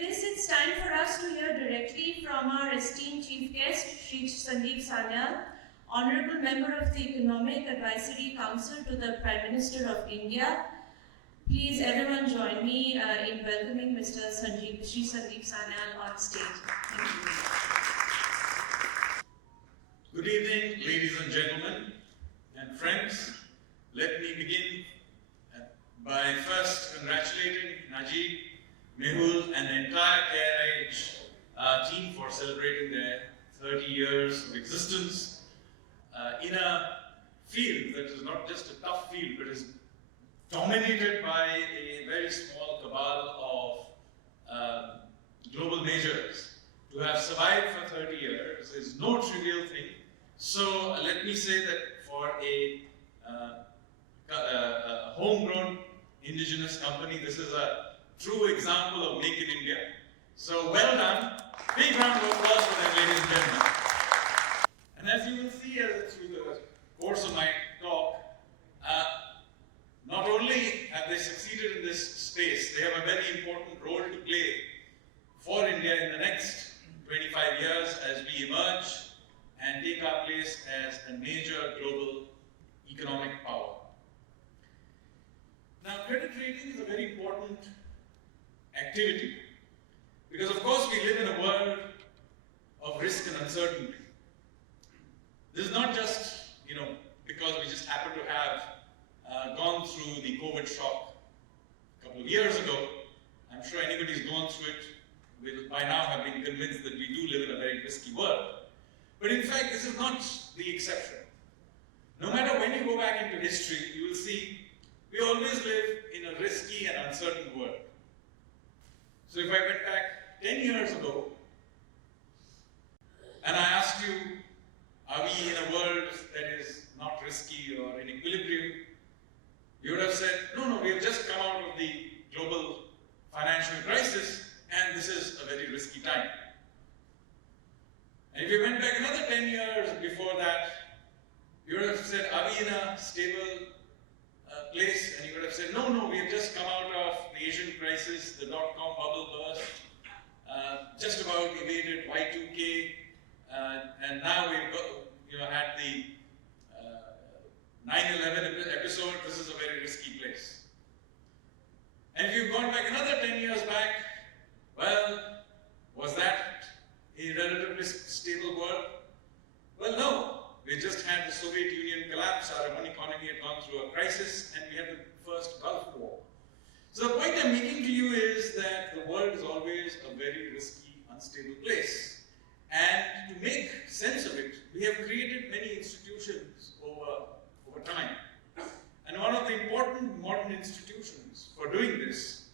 this, it's time for us to hear directly from our esteemed chief guest, Shri Sanjeev Sanyal, Honorable Member of the Economic Advisory Council to the Prime Minister of India. Please, everyone, join me in welcoming Mr. Shri Sanjeev Sanyal on stage. Thank you. Good evening, ladies and gentlemen and friends. Let me begin by first congratulating Najib, Mehul and the entire CareEdge team for celebrating their 30 years of existence in a field that is not just a tough field, but is dominated by a very small cabal of global majors. To have survived for 30 years is no trivial thing. So let me say that for a homegrown indigenous company, this is a true example of Make in India. So well done. Big round of applause for them, ladies and gentlemen. And as you will see through the course of my talk, not only have they succeeded in this space, they have a very important role to play for India in the next 25 years as we emerge and take our place as a major global economic power. Now, credit rating is a very important activity because, of course, we live in a world of risk and uncertainty. This is not just, because we just happen to have gone through the COVID shock a couple of years ago. I'm sure anybody who's gone through it will by now have been convinced that we do live in a very risky world. But in fact, this is not the exception. No matter when you go back into history, you will see we always live in a risky and uncertain world. So if I went back 10 years ago and I asked you, are we in a world that is not risky or in equilibrium? You would have said, no, we have just come out of the global financial crisis and this is a very risky time. And if you went back another 10 years before that, you would have said, are we in a stable place? And you would have said, no, we have just come out of the Asian crisis, the dot-com bubble burst, just about evaded Y2K, and now we've got, had the 9/11 episode. This is a very risky place. And if you've gone back another 10 years back, well, was that a relatively stable world? Well, no. We just had the Soviet Union collapse, our own economy had gone through a crisis, and we had the first Gulf War. So the point I'm making to you is that the world is always a very risky, unstable place. And to make sense of it, we have created many institutions over time. And one of the important modern institutions for doing this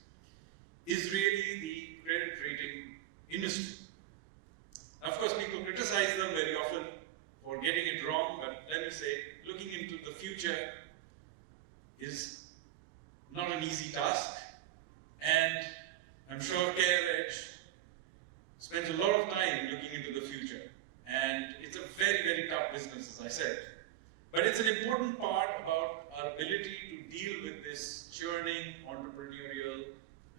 is really the credit rating industry. Of course, people criticize them very often for getting it wrong, but let me say, looking into the future is not an easy task. And I'm sure CareEdge spends a lot of time looking into the future. And it's a very, very tough business, as I said. But it's an important part about our ability to deal with this churning, entrepreneurial,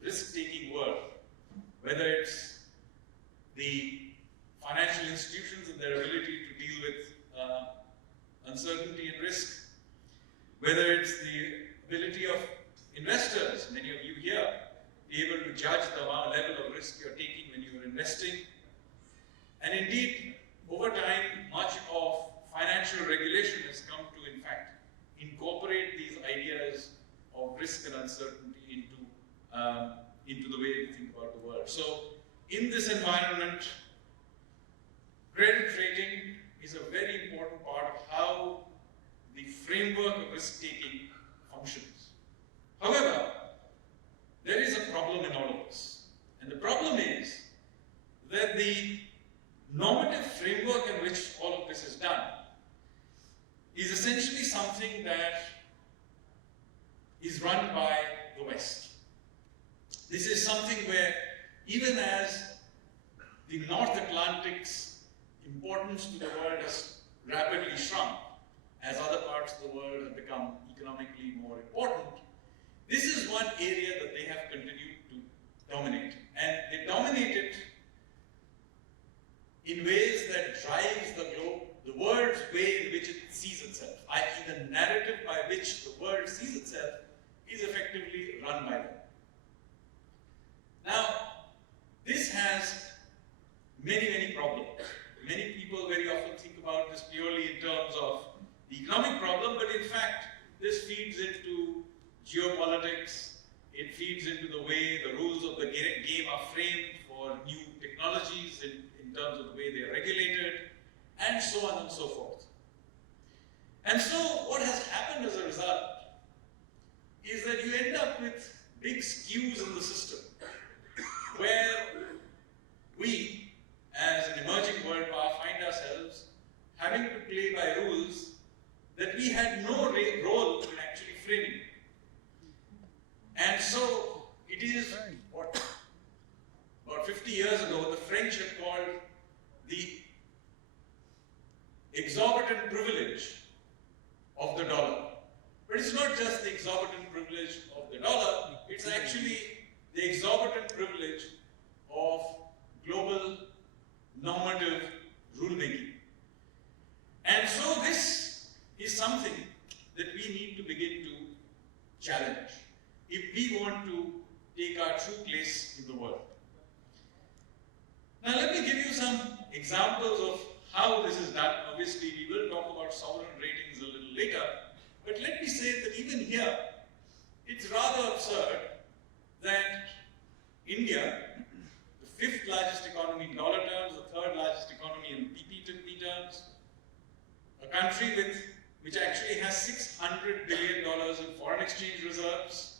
risk-taking world. Whether it's the financial institutions and their ability to deal with uncertainty and risk, whether it's the ability of investors, many of you here, be able to judge the level of risk you're taking when you're investing. And indeed, over time, much of financial regulation has come to, in fact, incorporate these ideas of risk and uncertainty into the way we think about the world. So, in this environment, credit rating is a very important part of how the framework of risk-taking functions. However, there is a problem in all of this. And the problem is that the normative framework in which all of this is done is essentially something that is run by the West. This is something where, even as the North Atlantic's importance to the world has rapidly shrunk, as other parts of the world have become economically more important, this is one area that they have continued to dominate. and they dominate it in ways that drives the globe, the world's way in which it sees itself, i.e. the narrative by which the world sees itself is effectively run by them. Now, this has many, many problems. Many people very often think about this purely in terms of the economic problem, but in fact, this feeds into geopolitics, it feeds into the way the rules of the game are framed for new technologies in terms of the way they are regulated, and so on and so forth. And so what has happened as a result is that you end up with big skews in the system, where we, as an emerging world power, find ourselves having to play by rules that we had no role in actually framing. And so it is what about 50 years ago the French had called the exorbitant privilege of the dollar. But it's not just the exorbitant privilege of the dollar, it's actually the exorbitant privilege of global normative rulemaking. And so this is something that we need to begin to challenge if we want to take our true place in the world. Now let me give you some examples of how this is done. Obviously, we will talk about sovereign ratings a little later, but let me say that even here, it's rather absurd that India, the fifth largest economy in dollar terms, the third largest economy in PPP terms, a country which actually has $600 billion in foreign exchange reserves,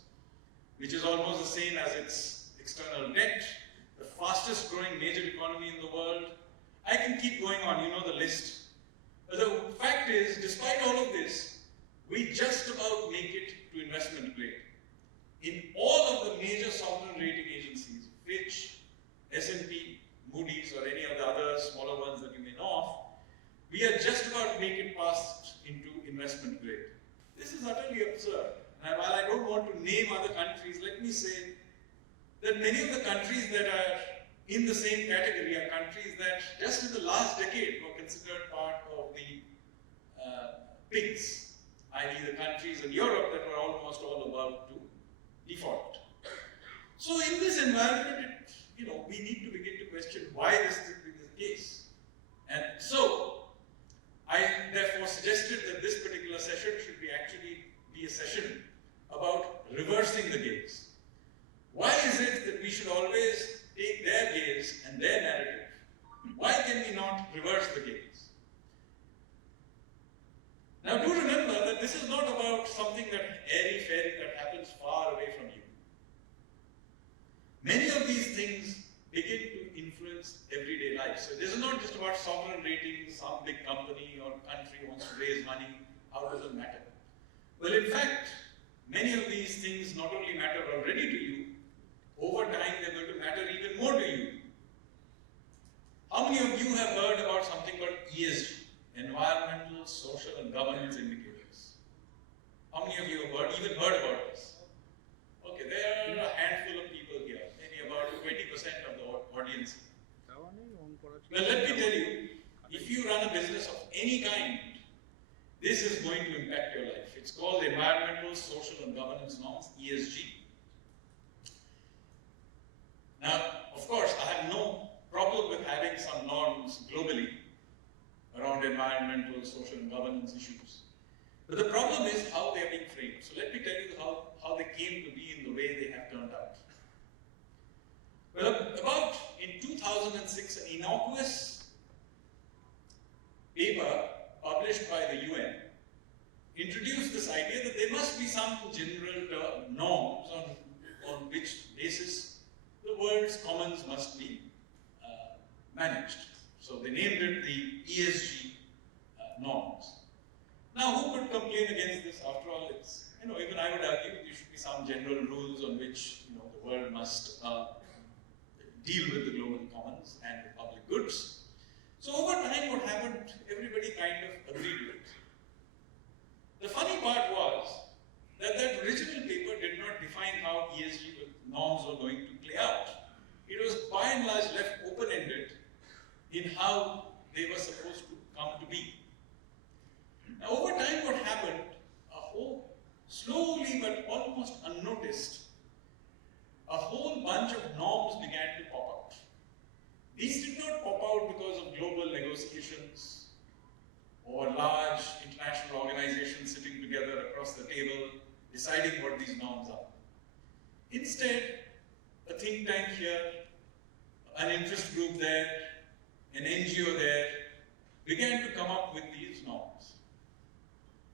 which is almost the same as its external debt, the fastest growing major economy in the world. I can keep going on, you know the list. But the fact is, despite all of this, we just about make it to investment grade. In all of the major sovereign rating agencies, Fitch, S&P, Moody's, or any of the other smaller ones that you may know of, we are just about to make it past into investment grade. This is utterly absurd. And while I don't want to name other countries, let me say that many of the countries that are in the same category are countries that just in the last decade were considered part of the PIGS, i.e. the countries in Europe that were almost all about to default. So in this environment, we need to begin to question why this is the case. And so I therefore suggested that this particular session should actually be a session about reversing the gaze. Why is it that we should always take their gaze and their narrative? Why can we not reverse the gaze? Now do remember that this is not about something that airy-fairy that happens far away from you. Many of these things begin to influence everyday life. So this is not just about sovereign ratings, some big company or country wants to raise money, how does it matter? Well, in fact, many of these things not only matter already to you, over time they're going to matter even more to you. How many of you have heard about something called ESG, Environmental, Social and Governance Indicators? How many of you have even heard about this? Okay, there are a handful of people here, maybe about 20% of the audience. Well, let me tell you, if you run a business of any kind, this is going to impact your life. It's called Environmental, Social and Governance Norms, ESG. Now, of course, I have no problem with having some norms globally around environmental, social and governance issues. But the problem is how they are being framed. So let me tell you how they came to be in the way they have turned out. Well, about in 2006, an innocuous paper published by the UN introduced this idea that there must be some general norms on which basis the world's commons must be managed. So they named it the ESG norms. Now, who could complain against this? After all, it's, even I would argue there should be some general rules on which, the world must deal with the global commons and the public goods. So over time, what happened, everybody kind of agreed with it. The funny part was that that original paper did not define how ESG norms were going to play out. It in how they were supposed to come to be. Now, over time, what happened, slowly but almost unnoticed, a whole bunch of norms began to pop out. These did not pop out because of global negotiations or large international organizations sitting together across the table deciding what these norms are. Instead, a think tank here, an interest group there, an NGO there, began to come up with these norms.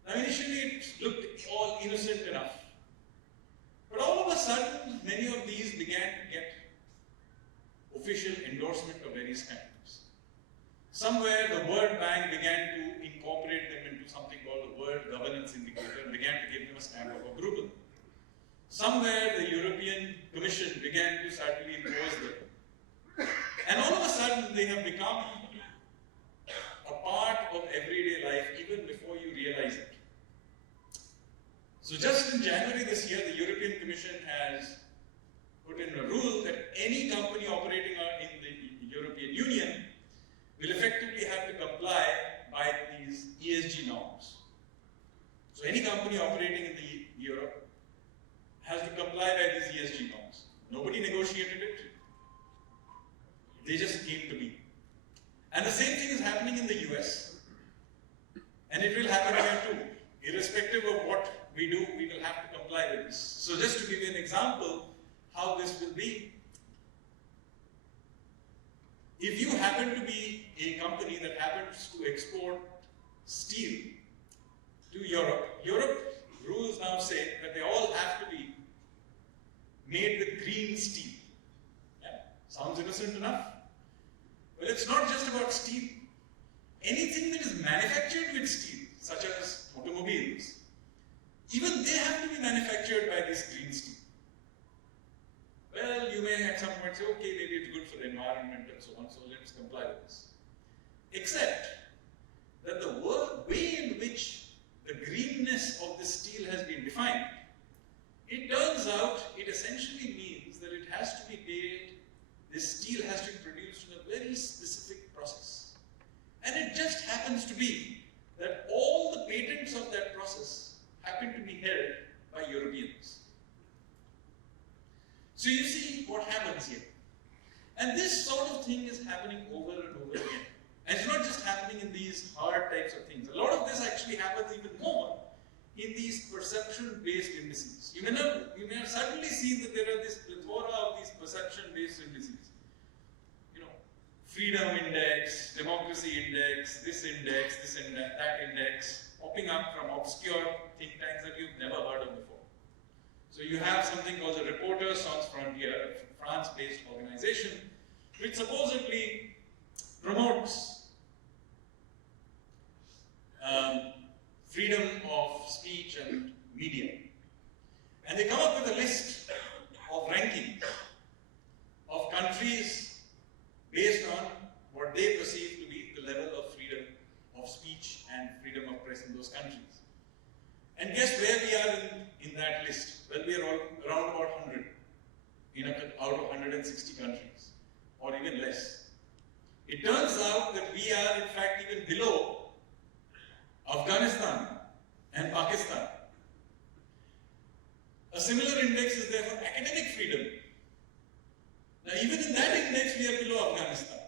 Now initially it looked all innocent enough, but all of a sudden many of these began to get official endorsement of various kinds. Somewhere the World Bank began to incorporate them into something called the World Governance Indicator and began to give them a stamp of approval. Somewhere the European Commission began to certainly impose them. And all of a sudden they have become a part of everyday life even before you realize it. So just in January this year, the European Commission has put in a rule that any company operating in the European Union will effectively have to comply by these ESG norms. So any company operating in Europe has to comply by these ESG norms. Nobody negotiated it. They just came to be. And the same thing is happening in the US. And it will happen here too. Irrespective of what we do, we will have to comply with this. So just to give you an example how this will be. If you happen to be a company that happens to export steel to Europe, Europe rules now say that they all have to be made with green steel. Yeah? Sounds innocent enough? Well, it's not just about steel. Anything that is manufactured with steel, such as automobiles, even they have to be manufactured by this green steel. Well, you may at some point say, okay, maybe it's good for the environment and so on, so let's comply with this. Except that the way in which the greenness of the steel has been defined, it turns out it essentially means that it has to be made, this steel has to be produced in a very specific process. And it just happens to be that all the patents of that process happen to be held by Europeans. So you see what happens here. And this sort of thing is happening over and over again. And it's not just happening in these hard types of things. A lot of this actually happens even more in these perception-based indices. You may have suddenly seen that there are this plethora of these perception-based indices. You know, freedom index, democracy index, this index, that index, popping up from obscure think tanks that you've never heard of before. So you have something called the Reporters Sans Frontières, a France-based organization, which supposedly promotes freedom of speech and media. And they come up with a list of rankings of countries based on what they perceive to be the level of freedom of speech and freedom of press in those countries. And guess where we are in that list? Well, we are around about 100 out of 160 countries, or even less. It turns out that we are in fact even below Afghanistan and Pakistan. A similar index is there for academic freedom. Now even in that index we are below Afghanistan.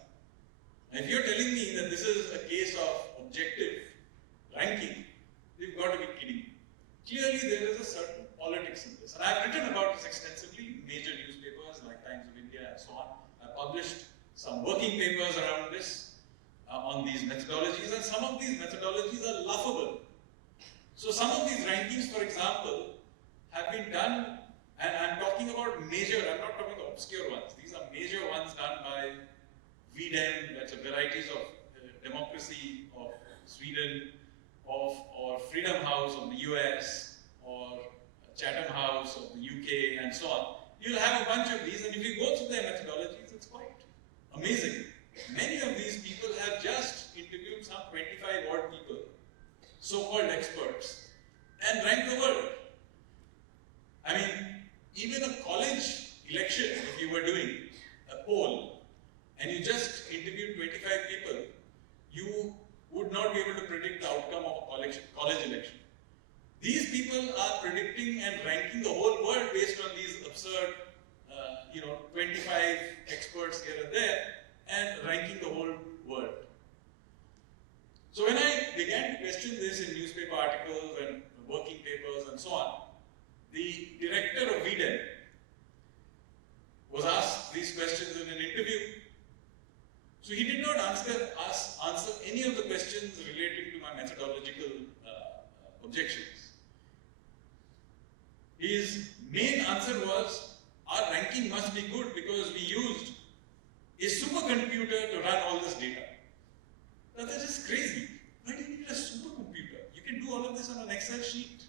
Now if you're telling me that this is a case of objective ranking, you've got to be kidding me. Clearly there is a certain politics in this. And I've written about this extensively in major newspapers like Times of India and so on. I published some working papers around this on these methodologies, and some of these methodologies are laughable. So some of these rankings, for example, have been done, and I'm talking about major, I'm not talking about obscure ones. These are major ones done by VDEM, that's a varieties of democracy of Sweden, or Freedom House of the US, or Chatham House of the UK, and so on. You'll have a bunch of these, and if you go through their methodologies, it's quite amazing. Many of these people have just interviewed some 25 odd people, so-called experts, and ranked the world. I mean, even a college election, if you were doing a poll, and you just interviewed 25 These people are predicting and ranking the whole world based on these absurd, 25 experts here and there, and ranking the whole world. So when I began to question this in newspaper articles and working papers and so on, the director of VDEN was asked these questions in an interview. So he did not answer any of the questions relating to my methodological objections. His main answer was, our ranking must be good because we used a supercomputer to run all this data. Now that is crazy. Why do you need a supercomputer? You can do all of this on an Excel sheet.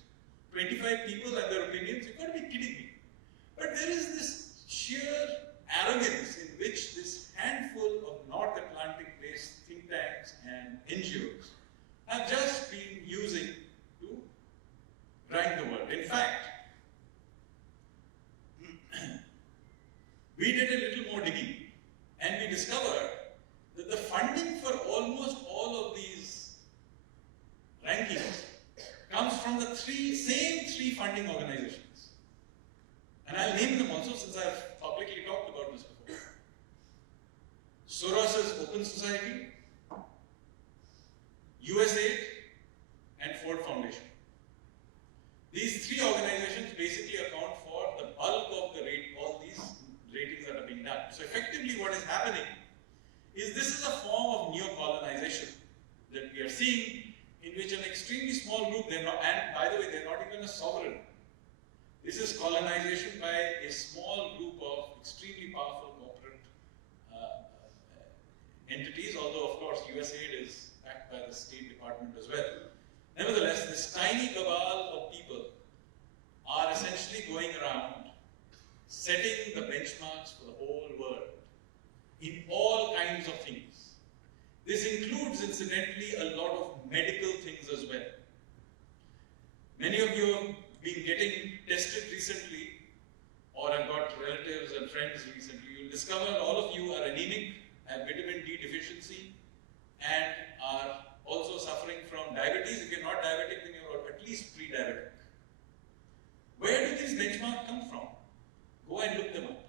25 people and their opinions. You've got to be kidding me. But there is this sheer arrogance in which this handful of North Atlantic-based think tanks and NGOs have just been using to rank the world. In fact, we did a little more digging and we discovered that the funding for almost all of these rankings comes from the same three funding organizations. And I'll name them also since I've publicly talked about this before. Soros's Open Society, USAID, and Ford Foundation. These three organizations basically account for the bulk of all these ratings that are being done. So effectively what is happening is this is a form of neo-colonization that we are seeing, in which an extremely small group, and by the way, they're not even a sovereign. This is colonization by a small group of extremely powerful corporate entities, although of course USAID is backed by the State Department as well. Nevertheless, this tiny cabal of people are essentially going around setting the benchmarks for the whole world in all kinds of things. This includes, incidentally, a lot of medical things as well. Many of you have been getting tested recently, or have got relatives and friends recently. You'll discover all of you are anemic, have vitamin D deficiency, and are also suffering from diabetes. If you're not diabetic, then you're at least pre-diabetic. Where do these benchmarks come from? Go and look them up.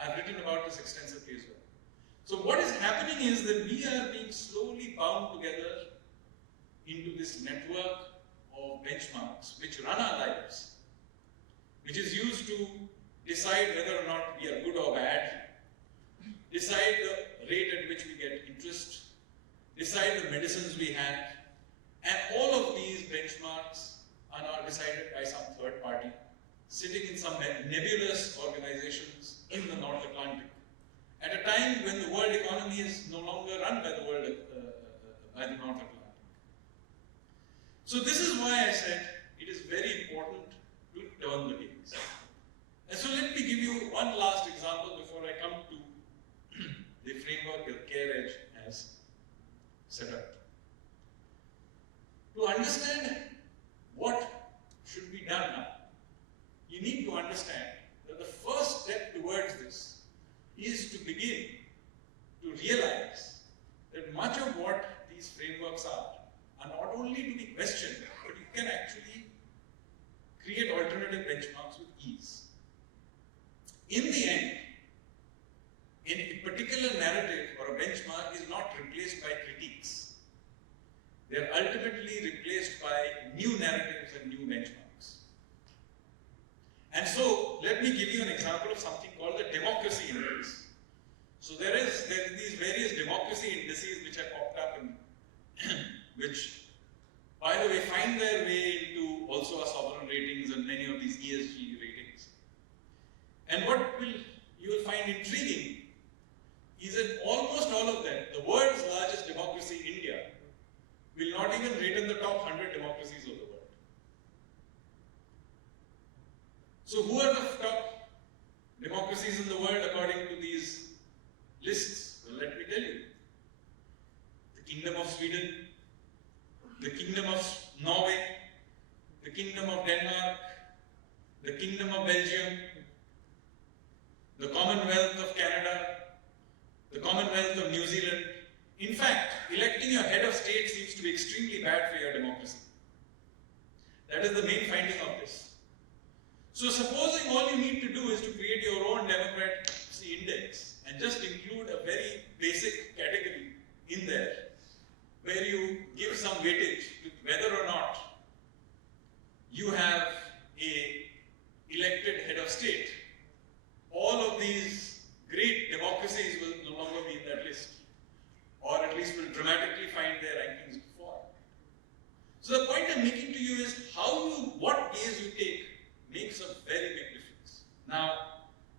I've written about this extensively as well. So what is happening is that we are being slowly bound together into this network of benchmarks which run our lives, which is used to decide whether or not we are good or bad, decide the rate at which we get interest, decide the medicines we have, and all of these benchmarks are now decided by some third party, sitting in some nebulous organizations in the North Atlantic, at a time when the world economy is no longer run by the North Atlantic. So this is why I said it is very important to turn the gaze. And so let me give you one last example before I come to the framework that CareEdge has set up. To understand what should be done now, you need to understand that the first step towards this is to begin to realize that much of what these frameworks are not only to be questioned, but you can actually create alternative benchmarks with ease. In the end, a particular narrative or a benchmark is not replaced by critiques. They are ultimately replaced by new narratives and new benchmarks. And so, let me give you an example of something called the democracy index. So there is these various democracy indices which have popped up in which, by the way, find their way into also our sovereign ratings and many of these ESG ratings. And what you will find intriguing is that almost all of them, the world's largest democracy, India, will not even rate in the top 100 democracies of the world. So who are the top democracies in the world according to these lists? Well, let me tell you. The Kingdom of Sweden, the Kingdom of Norway, the Kingdom of Denmark, the Kingdom of Belgium, the Commonwealth of Canada, the Commonwealth of New Zealand. In fact, electing your head of state seems to be extremely bad for your democracy. That is the main finding of this. So supposing all you need to do is to create your own democracy index and just include a very basic category in there where you give some weightage to whether or not you have a elected head of state, all of these great democracies will no longer be in that list, or at least will dramatically find their rankings to fall. So the point I'm making to you is what gaze you take makes a very big difference. Now,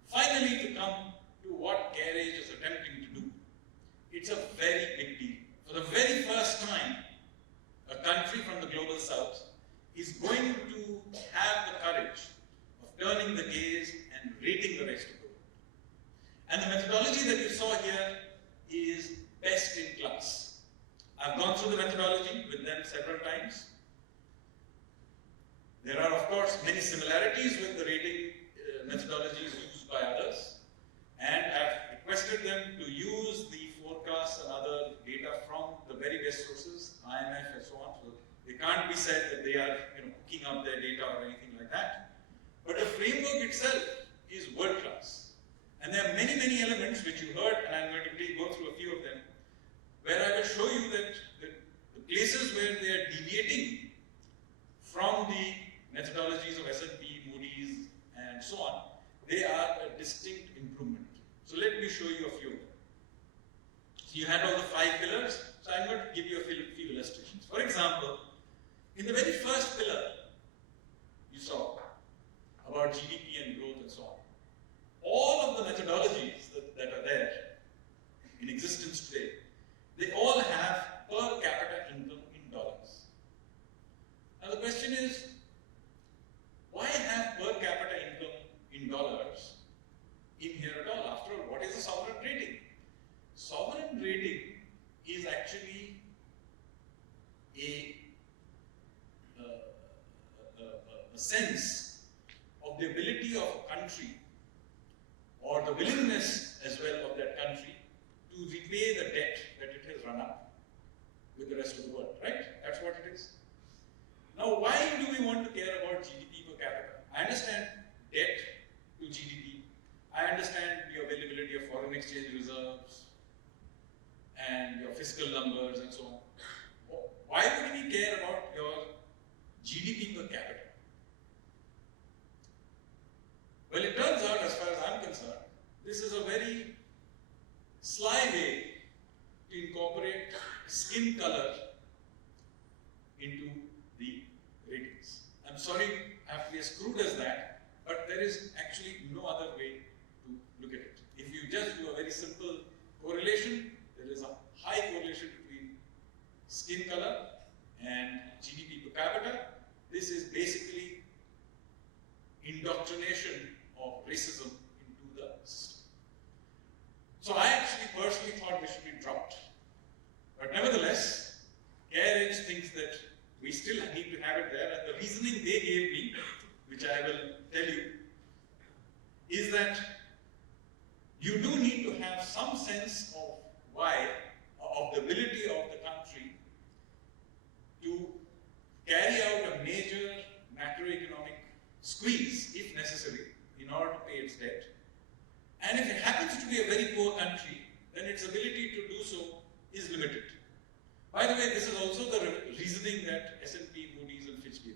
finally, to come to what CareEdge is attempting to do, it's a very big deal. For the very first time, a country from the global south is going to have the courage of turning the gaze and rating the rest of the world. And the methodology that you saw here is best in class. I've gone through the methodology with them several times. There are, of course, many similarities with the rating methodologies used by others, and I've requested them to use the forecasts and other data from the very best sources, IMF and so on. So they can't be said that they are cooking up their data or anything like that. But the framework itself is world class. And there are many, many elements which you heard, and I'm going to go through a few of them, where I will show you that the places where they are deviating from the methodologies of S&P, Moody's, and so on, they are a distinct improvement. So let me show you a few of them. So you had all the 5 pillars, so I'm going to give you a few illustrations. For example, in the very first pillar, you saw about GDP and growth and so on. All of the methodologies that are there in existence today, they all have per capita income in dollars. Now the question is, why have per capita income in dollars in here at all? After all, what is a sovereign rating? Sovereign rating is actually a sense of the ability of a country, or the willingness as well of that country, to repay the debt that it has run up with the rest of the world, right? That's what it is. Now, why do we want to care about GDP per capita? I understand debt to GDP. I understand the availability of foreign exchange reserves and your fiscal numbers and so on. Why would we care about your GDP per capita? Well, it turns out, as far as I'm concerned, this is a very sly way to incorporate skin color into the ratings. I'm sorry I have to be as crude as that, but there is actually no other way to look at it. If you just do a very simple correlation, there is a high correlation between skin color and GDP per capita. This is basically indoctrination of racism into the system. So I actually personally thought this should be dropped. But nevertheless, CareEdge thinks that we still need to have it there, and the reasoning they gave me, which I will tell you, is that you do need to have some sense of the ability of the country to carry out a major macroeconomic squeeze, if necessary, in order to pay its debt. And if it happens to be a very poor country, then its ability to do so is limited. By the way, this is also the reasoning that S&P, Moody's, and Fitch give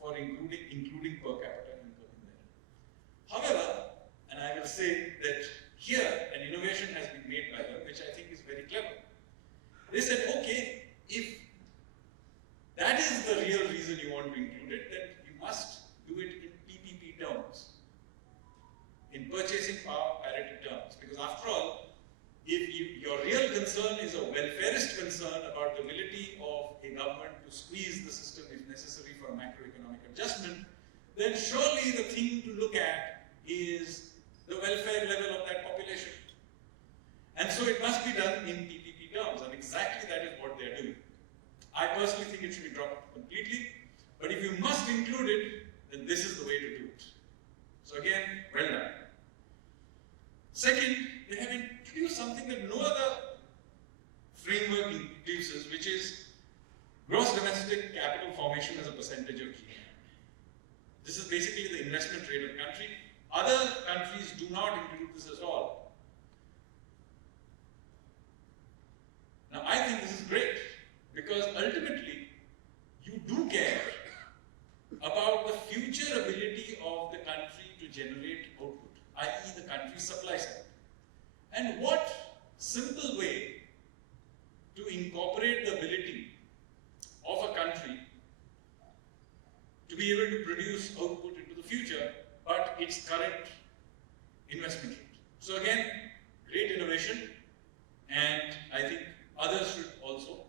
for including per capita income in there. However, and I will say that here an innovation has been made by them, which I think is very clever. They said, okay, if that is the real reason you want to include it, then you must do it in PPP terms, in purchasing power parity terms. Because after all, if your real concern is a welfarist concern about the ability of a government to squeeze the system if necessary for a macroeconomic adjustment, then surely the thing to look at is the welfare level of that population. And so it must be done in PPP terms, and exactly that is what they are doing. I personally think it should be dropped completely, but if you must include it, then this is the way to do it. So again, well done. Second, they have introduced something that no other framework introduces, which is gross domestic capital formation as a percentage of GDP. This is basically the investment rate of the country. Other countries do not include this at all. Now, I think this is great because ultimately you do care about the future ability of the country to generate output, i.e. the country's supply side. And what simple way to incorporate the ability of a country to be able to produce output into the future, but its current investment rate. So again, great innovation, and I think others should also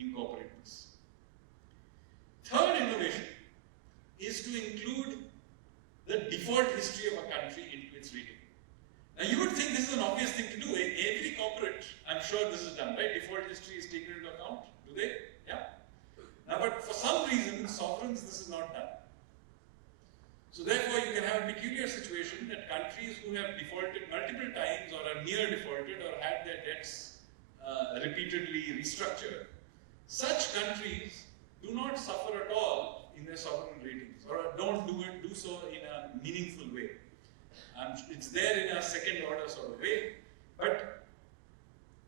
incorporate this. Third innovation is to include the default history of a country into its rating. Now you would think this is an obvious thing to do. Every corporate, I'm sure this is done, right? Default history is taken into account, do they? Yeah. Now, but for some reason, sovereigns, this is not done. So therefore, you can have a peculiar situation that countries who have defaulted multiple times or are near defaulted or had their debts repeatedly restructured, such countries do not suffer at all in their sovereign ratings or don't do so in a meaningful way. It's there in a second order sort of way, but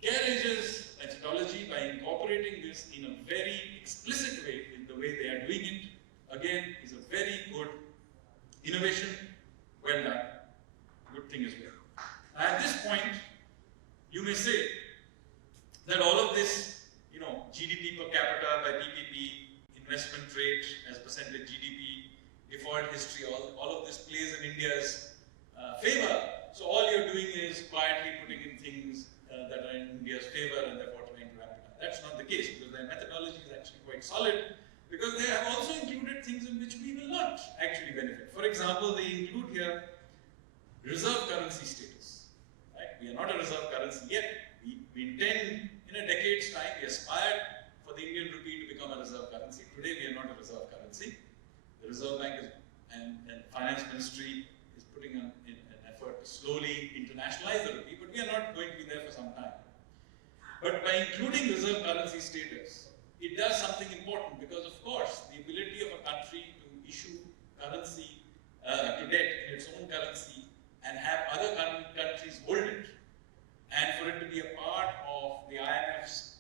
CareEdge's methodology, by incorporating this in a very explicit way in the way they are doing it, again, is a very good innovation. Well done. Good thing as well. At this point, you may say that all of this, GDP per capita by PPP, investment rate as percentage GDP, default history, all of this plays in India's favor. So all you're doing is quietly putting in things that are in India's favor and therefore trying to ramp it up. That's not the case, because their methodology is actually quite solid, because they have also included things in which we will not actually benefit. For example, they include here reserve currency status. Right? We are not a reserve currency yet. We intend in a decade's time, we aspire for the Indian rupee to become a reserve currency. Today we are not a reserve currency. The Reserve Bank and Finance Ministry is putting an effort to slowly internationalize the rupee, but we are not going to be there for some time. But by including reserve currency status, it does something important, because of course the ability of a country to issue currency to debt in its own currency and have other countries hold it, and for it to be a part of the IMF's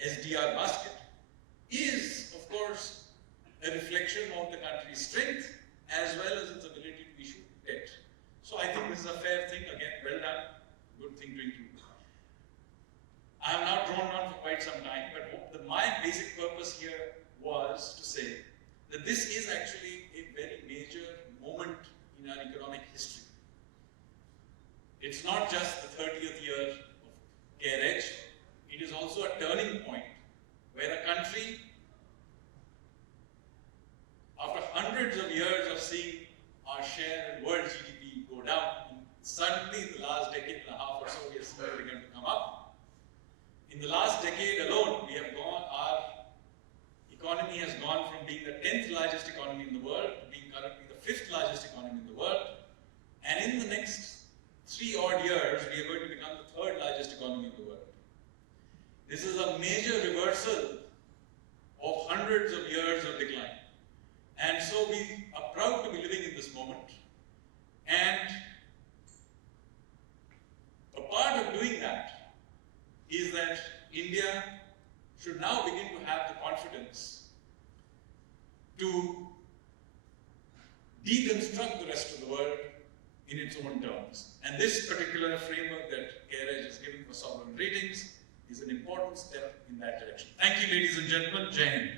SDR basket, is of course a reflection of the country's strength as well as its ability to issue debt. So I think this is a fair thing. Again, well done, good thing to include. I have now drawn on for quite some time, but my basic purpose here was to say that this is actually a very major moment in our economic history. It's not just the 30th year of CareEdge, it is also a turning point where a country, after hundreds of years of seeing our share in world GDP go down, suddenly in the last decade and a half or so, we are seeing it begin to come up. In the last decade alone, our economy has gone from being the 10th largest economy in the world to being currently the 5th largest economy in the world. And in the next 3 odd years, we are going to become the 3rd largest economy in the world. This is a major reversal of hundreds of years of decline. And so we are proud to be living in this moment. And a part of doing that is that India should now begin to have the confidence to deconstruct the rest of the world in its own terms. And this particular framework that CareEdge is giving for sovereign ratings is an important step in that direction. Thank you, ladies and gentlemen. Jai Hind.